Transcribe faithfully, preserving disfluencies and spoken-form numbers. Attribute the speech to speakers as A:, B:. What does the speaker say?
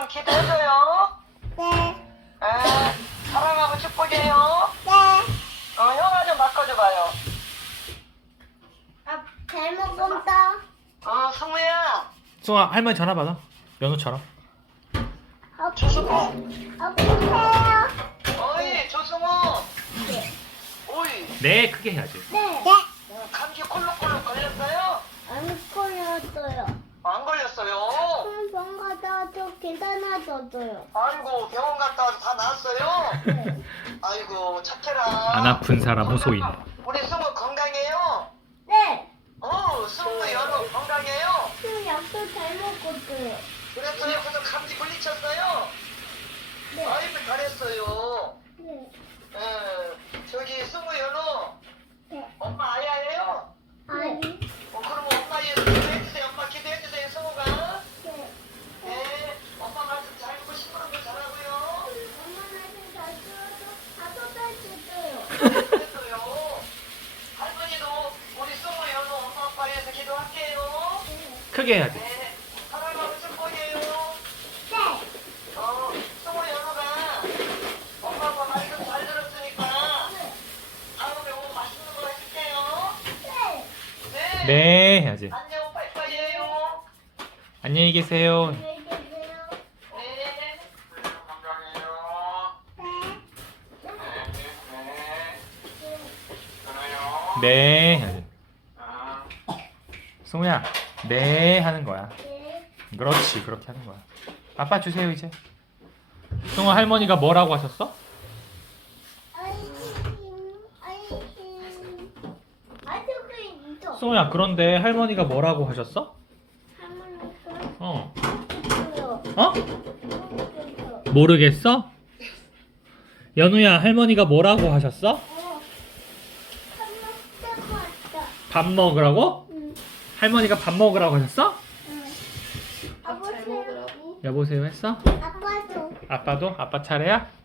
A: 건강 기도해줘요.
B: 네.
A: 에, 사랑하고 축복해요.
B: 네.
A: 어, 형아 좀 바꿔줘봐요.
B: 아, 잘 먹었다.
A: 어, 승우야.
C: 승우야 할머니 전화 받아. 연우처럼.
B: 아프세요.
A: 조승우.
B: 아프세요.
A: 어이, 조승우.
B: 네.
A: 오이.
C: 네 크게 해야지.
B: 네.
A: 어, 감기 콜록콜록 걸렸어요?
B: 안 걸렸어요.
A: 안 걸렸어요?
B: 응, 병 갔다 와서 괜찮아졌어요.
A: 아이고, 병원 갔다 와서 다 나았어요?
B: 네.
A: 아이고, 착해라.
C: 안 아픈 사람 호소인.
A: 우리 승우 건강해요?
B: 네.
A: 어, 승우 연우 건강해요?
B: 그 약도 잘 먹었어요.
A: 그랬어요? 그래서 감기 물리쳤어요?
B: 네.
A: 아이고, 잘했어요.
B: 네.
A: 에, 저기 승우 연우
B: 네.
A: 엄마 아야예요?
B: 아니.
A: 어, 그럼 엄마 예 기도해주세요. 엄마 기도해주세요, 승우가.
B: 네.
A: 네, 엄마 말씀 잘 듣고 시끄러운 잘하고요.
B: 엄마한테 잘 들어서 다섯 살 줬어요.
A: 그랬어요. 할머니도 우리 승우 연우 엄마 아빠 위해서 기도할게요.
C: 크게 해야지.
A: 네, 사랑하고 축복해요.
B: 네.
A: 어, 승우 연우가 엄마 아빠 말씀 잘 들었으니까 다음에 오면 맛있는 거 해줄게요.
B: 네.
A: 네.
C: 네 해야지.
A: 안녕, 빠이빠이예요.
C: 안녕히 계세요.
B: 안녕히 계세요.
A: 네. 건강해요.
B: 네.
A: 네, 네, 네. 끊어요.
C: 네 해야지.
A: 아.
C: 승우야 네 하는 거야.
B: 네.
C: 그렇지 그렇게 하는 거야. 아빠 주세요 이제. 승우 할머니가 뭐라고 하셨어?
B: 아이싱, 아이싱. 아이스크림 줘.
C: 승우야 그런데 할머니가 뭐라고 하셨어?
B: 할머니가
C: 어.
B: 줘요.
C: 어?
B: 먹겠어.
C: 모르겠어? 연우야 할머니가 뭐라고 하셨어?
B: 어. 한 먹자고 왔다.
C: 밥 먹으라고?
B: 응.
C: 할머니가 밥 먹으라고 하셨어?
B: 응. 아버지.
C: 여보세요 했어?
B: 아빠도.
C: 아빠도? 아빠 차례야?